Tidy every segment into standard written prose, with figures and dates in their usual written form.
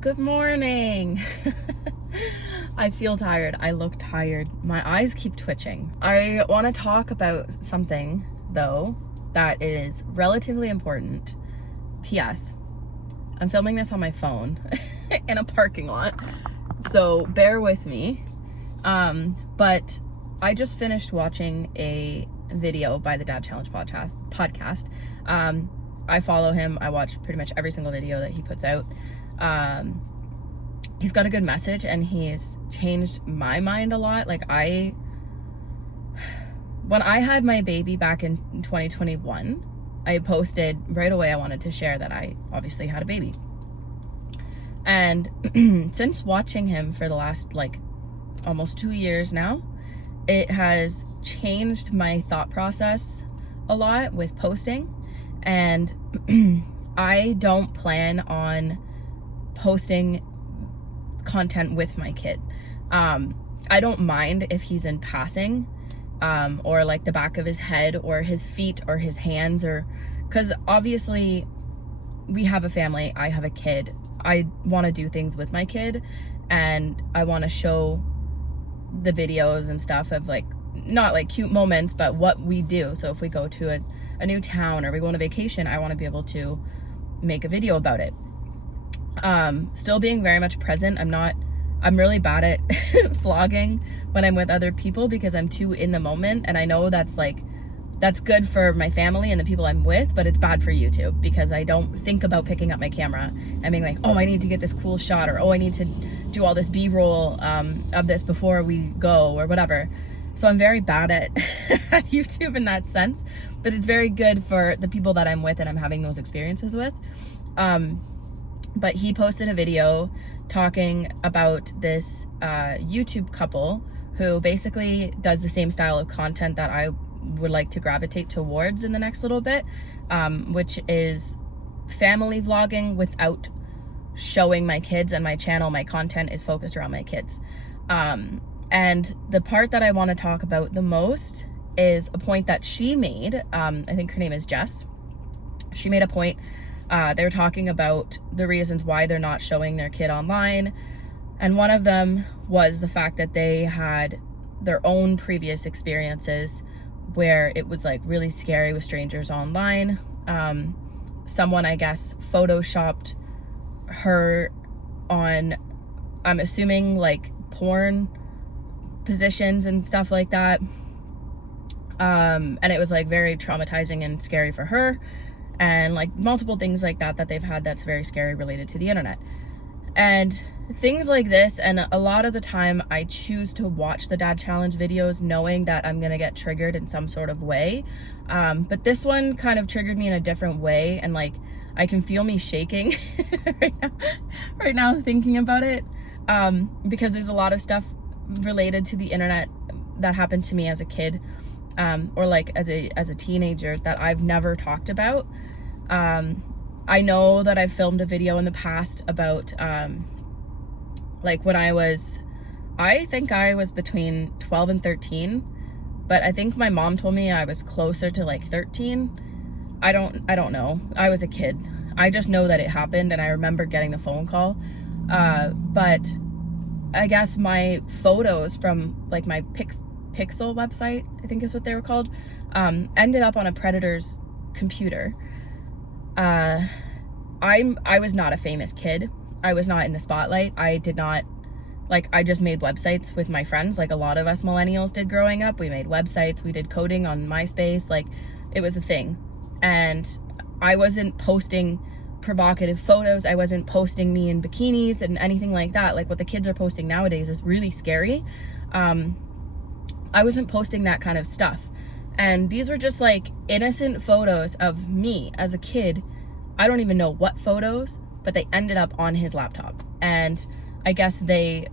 Good morning. I feel tired. I look tired. My eyes keep twitching. I want to talk about something, though, that is relatively important. P.S. I'm filming this on my phone in a parking lot, so bear with me. But I just finished watching a video by the Dad Challenge podcast. I follow him. I watch pretty much every single video that he puts out. He's got a good message and he's changed my mind a lot. Like when I had my baby back in 2021, I posted right away I wanted to share that I obviously had a baby. And since watching him for the last almost 2 years now, it has changed my thought process a lot with posting. And I don't plan on posting content with my kid. I don't mind if he's in passing, or like the back of his head or his feet or his hands, or because obviously we have a family, I have a kid. I want to do things with my kid, and I want to show the videos and stuff of not cute moments, but what we do. So if we go to a new town or we go on a vacation, I want to be able to make a video about it. Still being very much present. I'm really bad at vlogging when I'm with other people because I'm too in the moment, and I know that's good for my family and the people I'm with, but it's bad for YouTube because I don't think about picking up my camera and being like, oh, I need to get this cool shot, or oh, I need to do all this B-roll of this before we go, or whatever. So I'm very bad at YouTube in that sense, but it's very good for the people that I'm with and I'm having those experiences with. But he posted a video talking about this YouTube couple who basically does the same style of content that I would like to gravitate towards in the next little bit, which is family vlogging without showing my kids, and my channel, my content is focused around my kids. And the part that I want to talk about the most is a point that she made. I think her name is Jess. She made a point. They're talking about the reasons why they're not showing their kid online. And one of them was the fact that they had their own previous experiences where it was really scary with strangers online. Someone, I guess, photoshopped her on, I'm assuming, porn positions and stuff like that. And it was very traumatizing and scary for her. And multiple things like that they've had that's very scary related to the internet. And things like this, and a lot of the time I choose to watch the Dad Challenge videos knowing that I'm gonna get triggered in some sort of way. But this one kind of triggered me in a different way, and I can feel me shaking right now thinking about it, because there's a lot of stuff related to the internet that happened to me as a kid, or as a teenager that I've never talked about. I know that I've filmed a video in the past about when I think I was between 12 and 13, but I think my mom told me I was closer to 13. I don't know. I was a kid. I just know that it happened, and I remember getting the phone call. But I guess my photos from my Pixel website, I think is what they were called, ended up on a predator's computer. I was not a famous kid. I was not in the spotlight. I did not, I just made websites with my friends, like a lot of us millennials did growing up. We made websites, we did coding on MySpace, it was a thing. And I wasn't posting provocative photos. I wasn't posting me in bikinis and anything like that. What the kids are posting nowadays is really scary. I wasn't posting that kind of stuff. And these were just innocent photos of me as a kid. I don't even know what photos, but they ended up on his laptop. And I guess they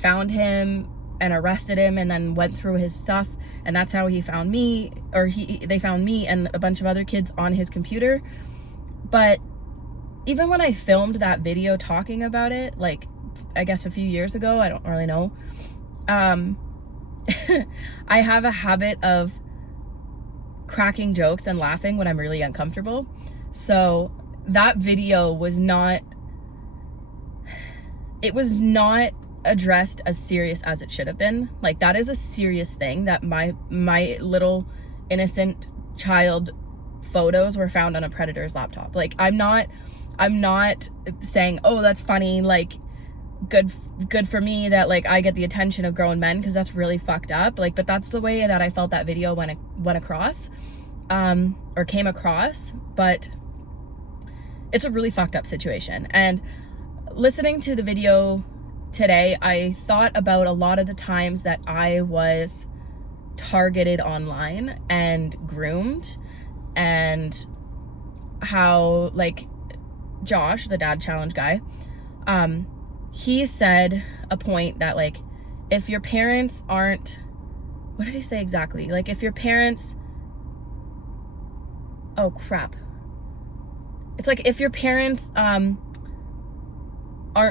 found him and arrested him and then went through his stuff. And that's how he found me, or they found me and a bunch of other kids on his computer. But even when I filmed that video talking about it, I guess a few years ago, I don't really know. I have a habit of cracking jokes and laughing when I'm really uncomfortable. So that video was not it was not addressed as serious as it should have been. Like, that is a serious thing, that my little innocent child photos were found on a predator's laptop. Like, I'm not saying, oh, that's funny, like, good for me that, like, I get the attention of grown men, because that's really fucked up. Like, but that's the way that I felt that video went across, or came across. But it's a really fucked up situation. And listening to the video today, I thought about a lot of the times that I was targeted online and groomed, and how, like, Josh, the dad challenge guy, he said a point that, like, if your parents aren't, what did he say exactly? Like, if your parents, oh crap. It's like, if your parents aren't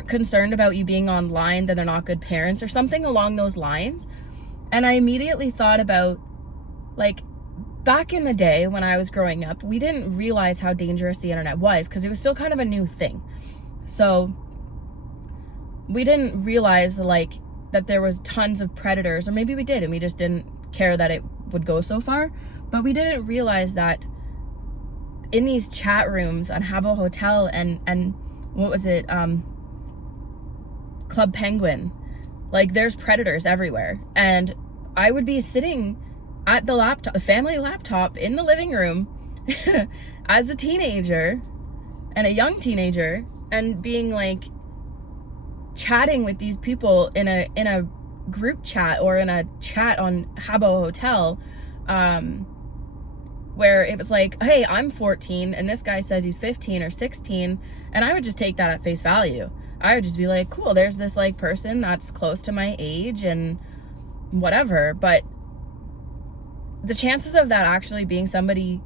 concerned about you being online, then they're not good parents, or something along those lines. And I immediately thought about, like, back in the day when I was growing up, we didn't realize how dangerous the internet was, because it was still kind of a new thing. So we didn't realize, like, that there was tons of predators, or maybe we did and we just didn't care that it would go so far. But we didn't realize that in these chat rooms on Habbo Hotel and what was it, Club Penguin, like, there's predators everywhere. And I would be sitting at the family laptop in the living room as a teenager, and a young teenager, and being, like, chatting with these people in a group chat, or in a chat on Habbo Hotel, where it was like, hey, I'm 14 and this guy says he's 15 or 16, and I would just take that at face value. I would just be like, cool, there's this, like, person that's close to my age and whatever. But the chances of that actually being somebody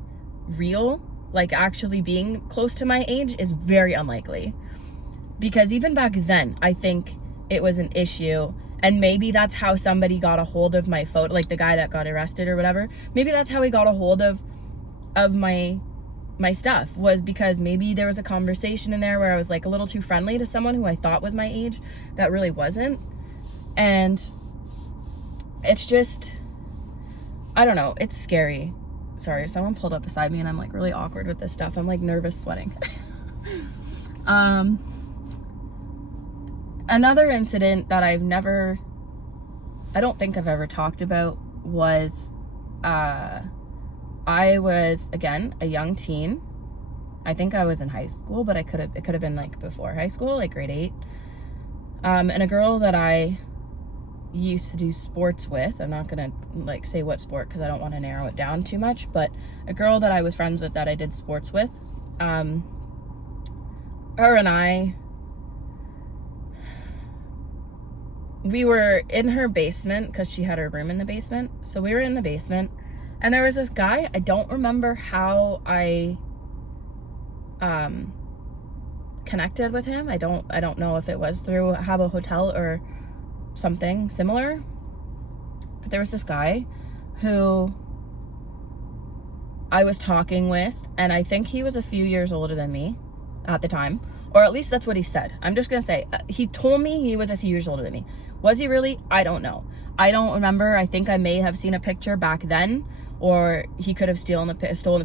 real, like actually being close to my age, is very unlikely. Because even back then, I think it was an issue. And maybe that's how somebody got a hold of my photo, like the guy that got arrested or whatever. Maybe that's how he got a hold of my stuff, was because maybe there was a conversation in there where I was, like, a little too friendly to someone who I thought was my age that really wasn't. And it's just, I don't know, it's scary. Sorry, someone pulled up beside me and I'm, like, really awkward with this stuff. I'm, like, nervous sweating. Another incident that I don't think I've ever talked about was, I was, again, a young teen. I think I was in high school, but it could have been, like, before high school, like grade 8. And a girl that I used to do sports with, I'm not gonna, like, say what sport, because I don't want to narrow it down too much, but a girl that I was friends with that I did sports with, her and I, we were in her basement, because she had her room in the basement. So we were in the basement, and there was this guy. I don't remember how I connected with him. I don't know if it was through Habbo Hotel or something similar. But there was this guy who I was talking with, and I think he was a few years older than me at the time, or at least that's what he said. I'm just gonna say, he told me he was a few years older than me. Was he really? I don't know. I don't remember. I think I may have seen a picture back then, or he could have stolen the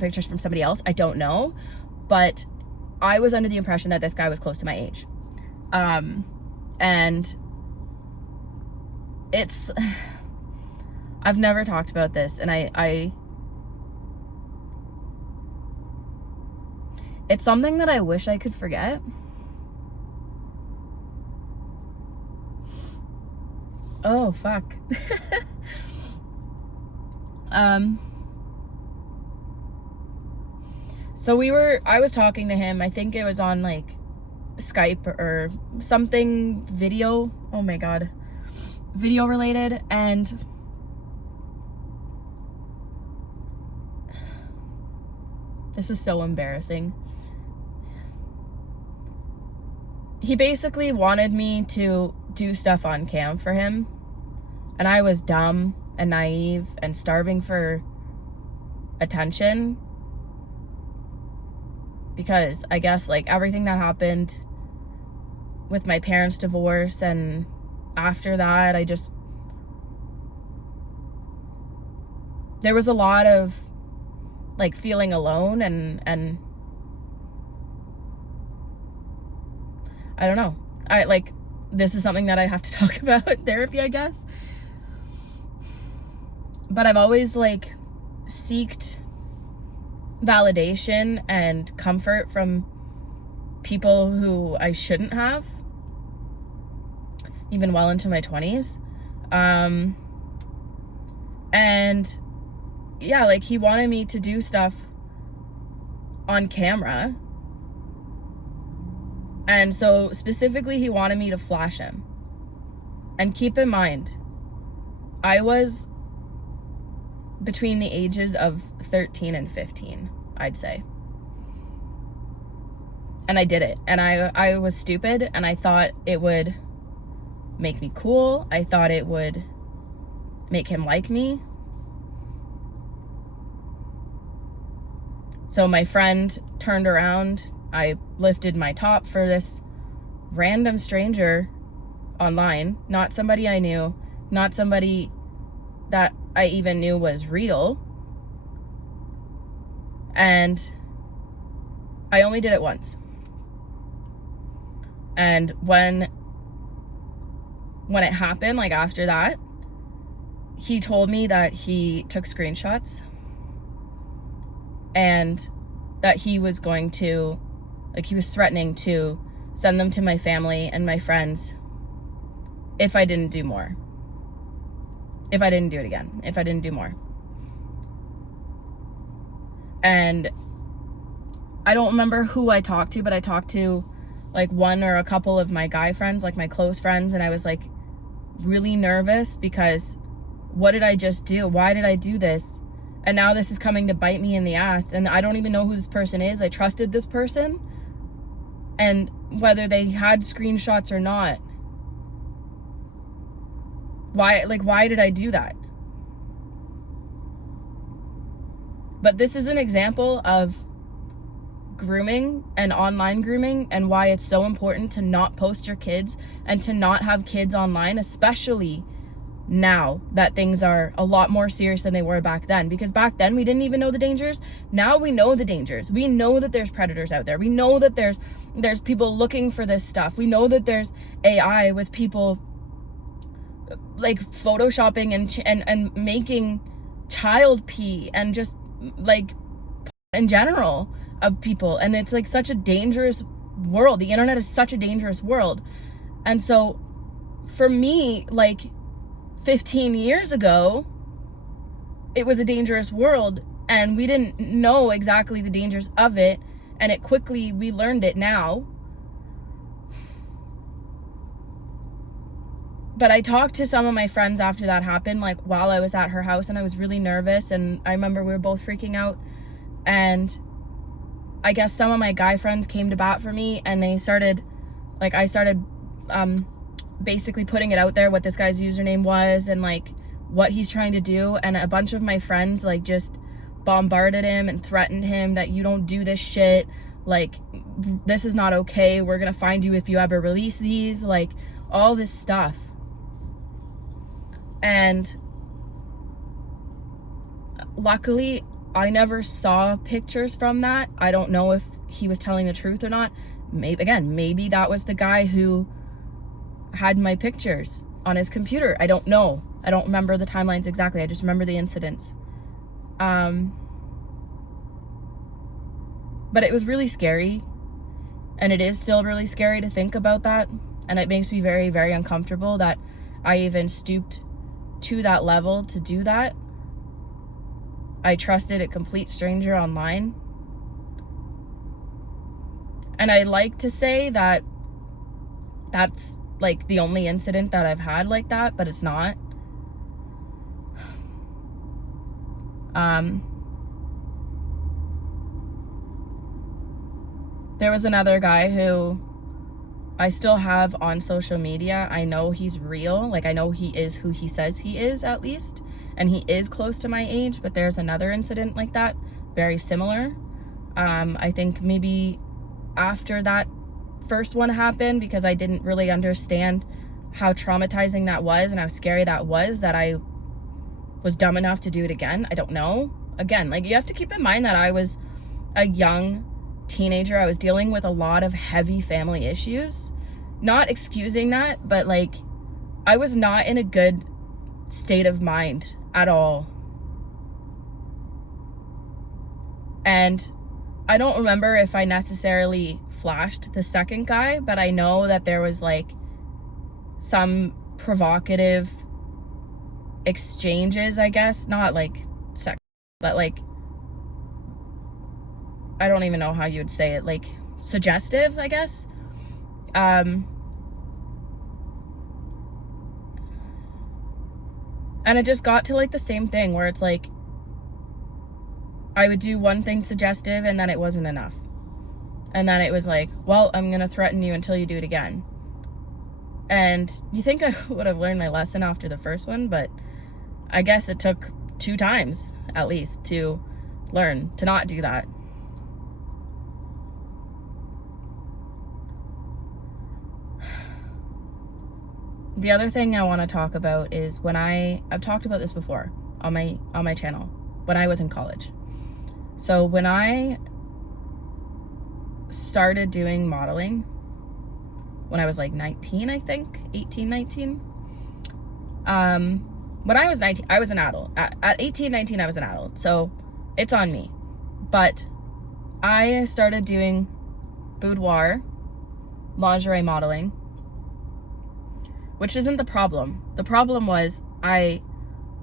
pictures from somebody else. I don't know. But I was under the impression that this guy was close to my age. And it's, I've never talked about this, and it's something that I wish I could forget. Oh, fuck. So I was talking to him, I think it was on, like, Skype or something, video, oh my god, video related, and this is so embarrassing. He basically wanted me to do stuff on cam for him, and I was dumb and naive and starving for attention, because I guess, like, everything that happened with my parents' divorce, and after that, there was a lot of like feeling alone, and I don't know. This is something that I have to talk about in therapy, I guess. But I've always like seeked validation and comfort from people who I shouldn't have, even well into my 20s. And yeah, like he wanted me to do stuff on camera. And so specifically he wanted me to flash him. And keep in mind, I was between the ages of 13 and 15, I'd say. And I did it. And I was stupid, and I thought it would make me cool. I thought it would make him like me. So my friend turned around. I lifted my top for this random stranger online, not somebody I knew, not somebody that I even knew was real. And I only did it once. And when it happened, like after that, he told me that he took screenshots and that he was going to, like, he was threatening to send them to my family and my friends if I didn't do more. If I didn't do it again. If I didn't do more. And I don't remember who I talked to, but I talked to like one or a couple of my guy friends, like my close friends, and I was like really nervous because what did I just do? Why did I do this? And now this is coming to bite me in the ass, and I don't even know who this person is. I trusted this person, and whether they had screenshots or not, why did I do that? But this is an example of grooming and online grooming, and why it's so important to not post your kids and to not have kids online, especially now that things are a lot more serious than they were back then. Because back then we didn't even know the dangers. Now we know the dangers. We know that there's predators out there. We know that there's people looking for this stuff. We know that there's AI with people like photoshopping and making child pee and just like in general of people. And it's like such a dangerous world. The internet is such a dangerous world. And so for me, like 15 years ago, it was a dangerous world, and we didn't know exactly the dangers of it, and we learned it now. But I talked to some of my friends after that happened, like while I was at her house, and I was really nervous, and I remember we were both freaking out, and I guess some of my guy friends came to bat for me, and I started basically putting it out there what this guy's username was and like what he's trying to do. And a bunch of my friends like just bombarded him and threatened him that you don't do this shit, like this is not okay, we're gonna find you if you ever release these, like all this stuff. And luckily I never saw pictures from that. I don't know if he was telling the truth or not. Maybe that was the guy who had my pictures on his computer. I don't know. I don't remember the timelines exactly. I just remember the incidents. But it was really scary, and it is still really scary to think about that, and it makes me very, very uncomfortable that I even stooped to that level to do that. I trusted a complete stranger online. And I like to say that that's like the only incident that I've had like that, but it's not. There was another guy who I still have on social media. I know he's real. Like I know he is who he says he is, at least. And he is close to my age, but there's another incident like that, very similar. I think maybe after that first one happened because I didn't really understand how traumatizing that was and how scary that was, that I was dumb enough to do it again. I don't know. Again, like, you have to keep in mind that I was a young teenager. I was dealing with a lot of heavy family issues. Not excusing that, but like, I was not in a good state of mind at all. And I don't remember if I necessarily flashed the second guy, but I know that there was like some provocative exchanges, I guess. Not like sex, but like, I don't even know how you would say it, like suggestive, I guess. And it just got to like the same thing where it's like, I would do one thing suggestive and then it wasn't enough. And then it was like, well, I'm gonna threaten you until you do it again. And you think I would have learned my lesson after the first one, but I guess it took 2 times at least to learn to not do that. The other thing I want to talk about is when I've talked about this before on my channel, when I was in college. So when I started doing modeling, when I was like 19, I think, 18, 19. When I was 19, I was an adult. At 18, 19, I was an adult. So it's on me. But I started doing boudoir lingerie modeling, which isn't the problem. The problem was I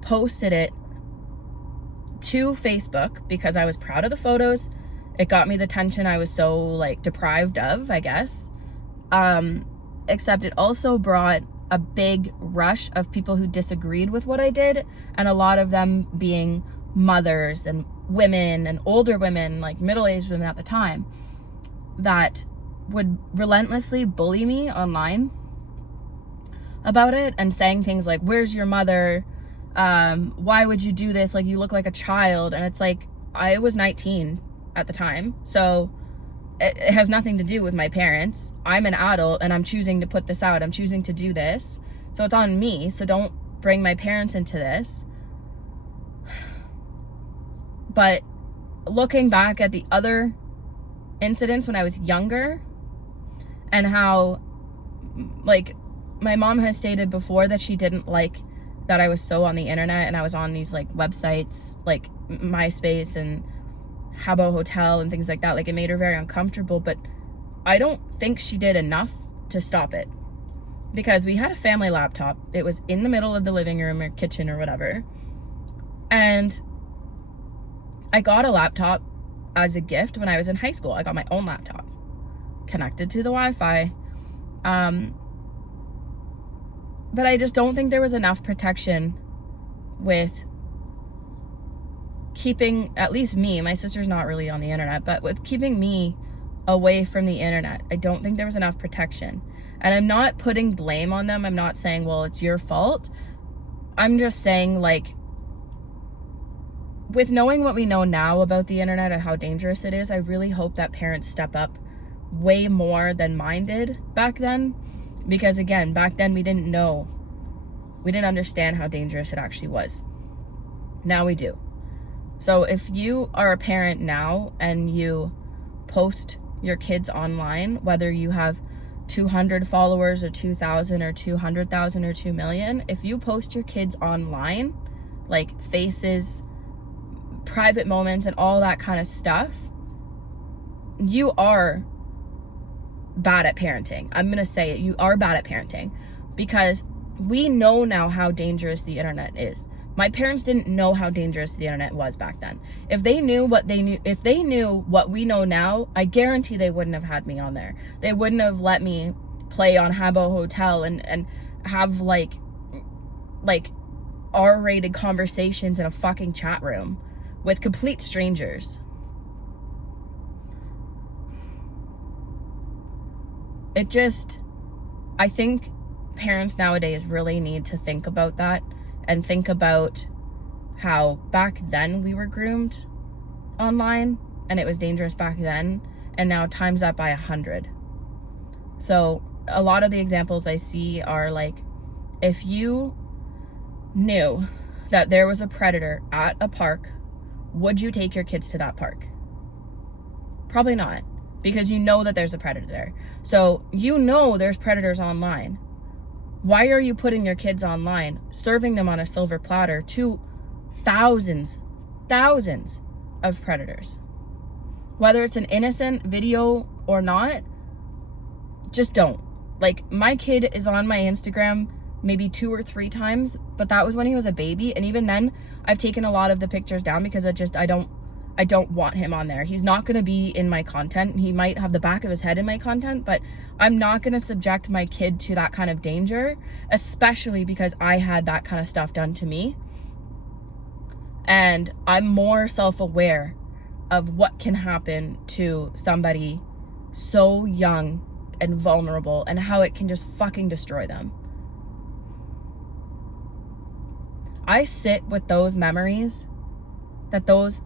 posted it to Facebook because I was proud of the photos. It got me the attention I was so like deprived of, I guess. Except it also brought a big rush of people who disagreed with what I did, and a lot of them being mothers and women and older women, like middle-aged women at the time, that would relentlessly bully me online about it and saying things like, where's your mother? Why would you do this? Like, you look like a child. And it's like, I was 19 at the time, so it has nothing to do with my parents. I'm an adult and I'm choosing to put this out. I'm choosing to do this. So it's on me. So don't bring my parents into this. But looking back at the other incidents when I was younger, and how, like, my mom has stated before that she didn't like that I was so on the internet and I was on these like websites like MySpace and Habbo Hotel and things like that. Like, it made her very uncomfortable, but I don't think she did enough to stop it, because we had a family laptop. It was in the middle of the living room or kitchen or whatever, and I got a laptop as a gift when I was in high school. I got my own laptop connected to the Wi-Fi. But I just don't think there was enough protection with keeping, at least me, my sister's not really on the internet, but with keeping me away from the internet. I don't think there was enough protection. And I'm not putting blame on them. I'm not saying, well, it's your fault. I'm just saying, like, with knowing what we know now about the internet and how dangerous it is, I really hope that parents step up way more than mine did back then. Because again, back then we didn't know. We didn't understand how dangerous it actually was. Now we do. So if you are a parent now and you post your kids online, whether you have 200 followers or 2,000 or 200,000 or 2 million, if you post your kids online, like faces, private moments, and all that kind of stuff, you are bad at parenting. I'm gonna say it. You are bad at parenting, because we know now how dangerous the internet is. My parents didn't know how dangerous the internet was back then. If they knew what they knew, if they knew what we know now, I guarantee they wouldn't have had me on there. They wouldn't have let me play on Habbo Hotel and have like R-rated conversations in a fucking chat room with complete strangers. It just, I think parents nowadays really need to think about that, and think about how back then we were groomed online and it was dangerous back then, and now times that by 100. So a lot of the examples I see are like, if you knew that there was a predator at a park, would you take your kids to that park? Probably not, because you know that there's a predator there. So you know there's predators online. Why are you putting your kids online, serving them on a silver platter to thousands of predators? Whether it's an innocent video or not, just don't. Like, my kid is on my Instagram maybe 2 or 3 times, but that was when he was a baby, and even then I've taken a lot of the pictures down because I don't want him on there. He's not going to be in my content. He might have the back of his head in my content, but I'm not going to subject my kid to that kind of danger, especially because I had that kind of stuff done to me. And I'm more self-aware of what can happen to somebody so young and vulnerable, and how it can just fucking destroy them. I sit with those memories, those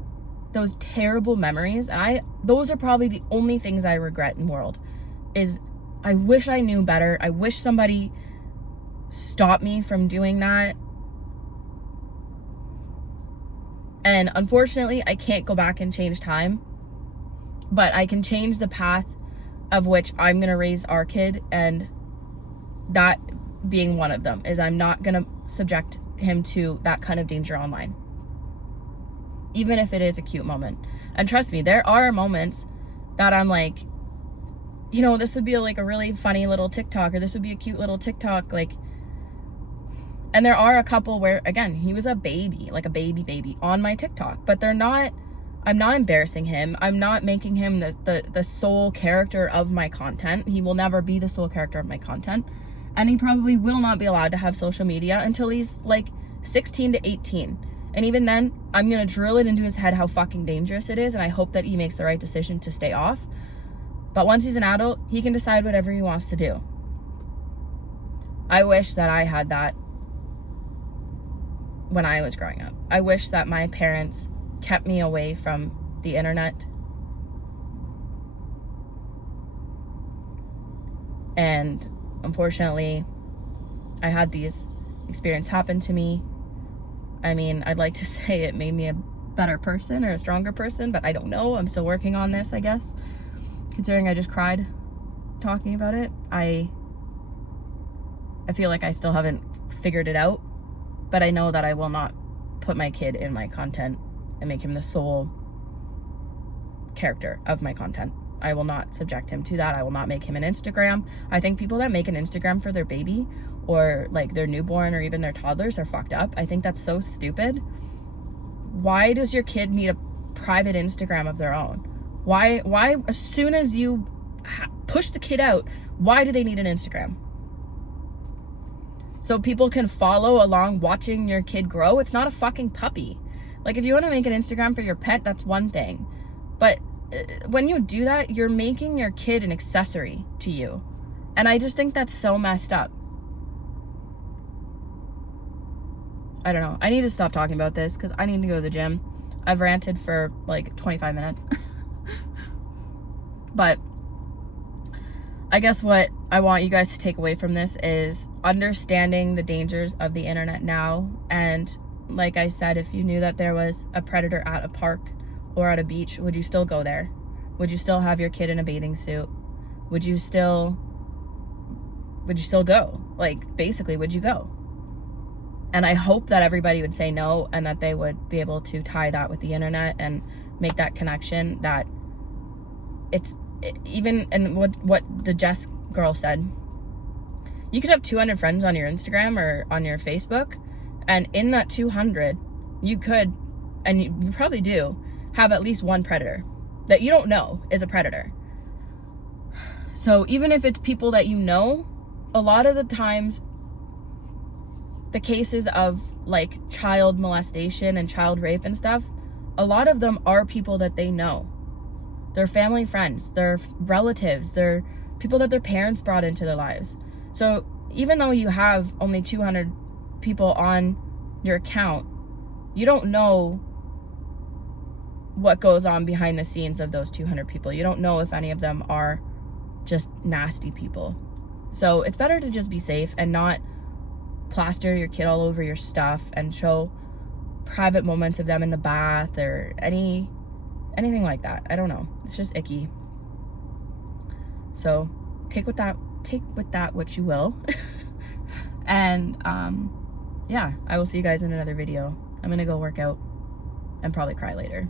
terrible memories, and those are probably the only things I regret in the world. Is I wish I knew better. I wish somebody stopped me from doing that. And unfortunately, I can't go back and change time, but I can change the path of which I'm going to raise our kid, and that being one of them is I'm not going to subject him to that kind of danger online, even if it is a cute moment. And trust me, there are moments that I'm like, you know, this would be like a really funny little TikTok, or this would be a cute little TikTok, like. And there are a couple where, again, he was a baby, like a baby on my TikTok, but I'm not embarrassing him. I'm not making him the sole character of my content. He will never be the sole character of my content. And he probably will not be allowed to have social media until he's like 16 to 18. And even then, I'm going to drill it into his head how fucking dangerous it is. And I hope that he makes the right decision to stay off. But once he's an adult, he can decide whatever he wants to do. I wish that I had that when I was growing up. I wish that my parents kept me away from the internet. And unfortunately, I had these experiences happen to me. I mean, I'd like to say it made me a better person or a stronger person, but I don't know. I'm still working on this, I guess. Considering I just cried talking about it, I feel like I still haven't figured it out. But I know that I will not put my kid in my content and make him the sole character of my content. I will not subject him to that. I will not make him an Instagram. I think people that make an Instagram for their baby, or like their newborn, or even their toddlers, are fucked up. I think that's so stupid. Why does your kid need a private Instagram of their own? Why as soon as you push the kid out, why do they need an Instagram? So people can follow along watching your kid grow. It's not a fucking puppy. Like, if you want to make an Instagram for your pet, that's one thing. But when you do that, you're making your kid an accessory to you. And I just think that's so messed up. I don't know. I need to stop talking about this because I need to go to the gym. I've ranted for like 25 minutes. But I guess what I want you guys to take away from this is understanding the dangers of the internet now. And like I said, if you knew that there was a predator at a park or at a beach, would you still go there? Would you still have your kid in a bathing suit? Would you still go? Like, basically, would you go? And I hope that everybody would say no, and that they would be able to tie that with the internet and make that connection, that it's even, and what the Jess girl said, you could have 200 friends on your Instagram or on your Facebook, and in that 200 you could, and you probably do, have at least one predator that you don't know is a predator. So even if it's people that you know, a lot of the times the cases of like child molestation and child rape and stuff, a lot of them are people that they know. They're family friends, they're relatives, they're people that their parents brought into their lives. So even though you have only 200 people on your account, you don't know what goes on behind the scenes of those 200 people. You don't know if any of them are just nasty people. So it's better to just be safe and not plaster your kid all over your stuff and show private moments of them in the bath or anything like that. I don't know. It's just icky. So take with that what you will. And yeah, I will see you guys in another video. I'm gonna go work out and probably cry later.